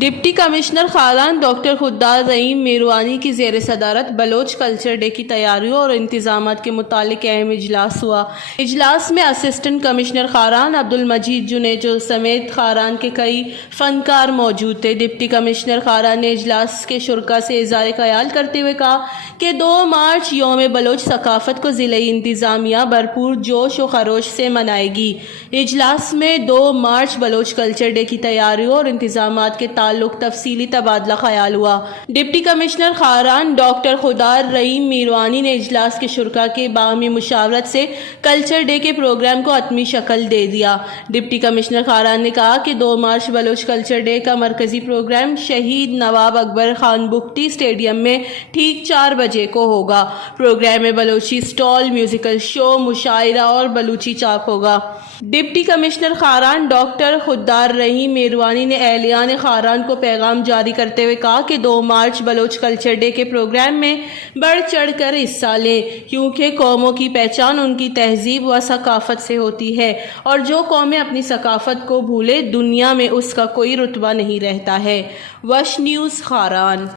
Deputy commissioner Kharan doctor خوددار رحیم میروانی کی زیر صدارت بلوچ کلچر ڈے کی تیاریوں اور انتظامات کے متعلق اہم اجلاس ہوا۔ اجلاس میں اسسٹنٹ کمشنر خاران عبدالمجید جنیجو سمیت خاران کے کئی فنکار موجود تھے۔ ڈپٹی کمشنر خاران نے اجلاس کے شرکاء سے اظہار خیال کرتے ہوئے کہا کہ 2 مارچ یوم بلوچ ثقافت کو ضلعی انتظامیہ بھرپور جوش و خروش سے منائے گی۔ اجلاس میں 2 مارچ بلوچ کلچر ڈے کی تیاریوں اور انتظامات کے تعلق تفصیلی تبادلہ خیال ہوا۔ ڈپٹی کمشنر خاران ڈاکٹر خوددار رحیم میروانی نے اجلاس کے شرکاء کے باہمی مشاورت سے کلچر ڈے کے پروگرام کو حتمی شکل دے دیا۔ ڈپٹی کمشنر خاران نے کہا کہ 2 مارچ بلوچ کلچر ڈے کا مرکزی پروگرام شہید نواب اکبر خان بگٹی اسٹیڈیم میں ٹھیک 4 بجے کو ہوگا۔ پروگرام میں بلوچی اسٹال، میوزیکل شو، مشاعرہ اور بلوچی چاپ ہوگا۔ ڈپٹی کمشنر خاران ڈاکٹر خوددار رحیم میروانی نے اہلیان خاران کو پیغام جاری کرتے ہوئے کہا کہ 2 مارچ بلوچ کلچر ڈے کے پروگرام میں بڑھ چڑھ کر حصہ لیں، کیونکہ قوموں کی پہچان ان کی تہذیب و ثقافت سے ہوتی ہے، اور جو قومیں اپنی ثقافت کو بھولے دنیا میں اس کا کوئی رتبہ نہیں رہتا ہے۔ وش نیوز خاران۔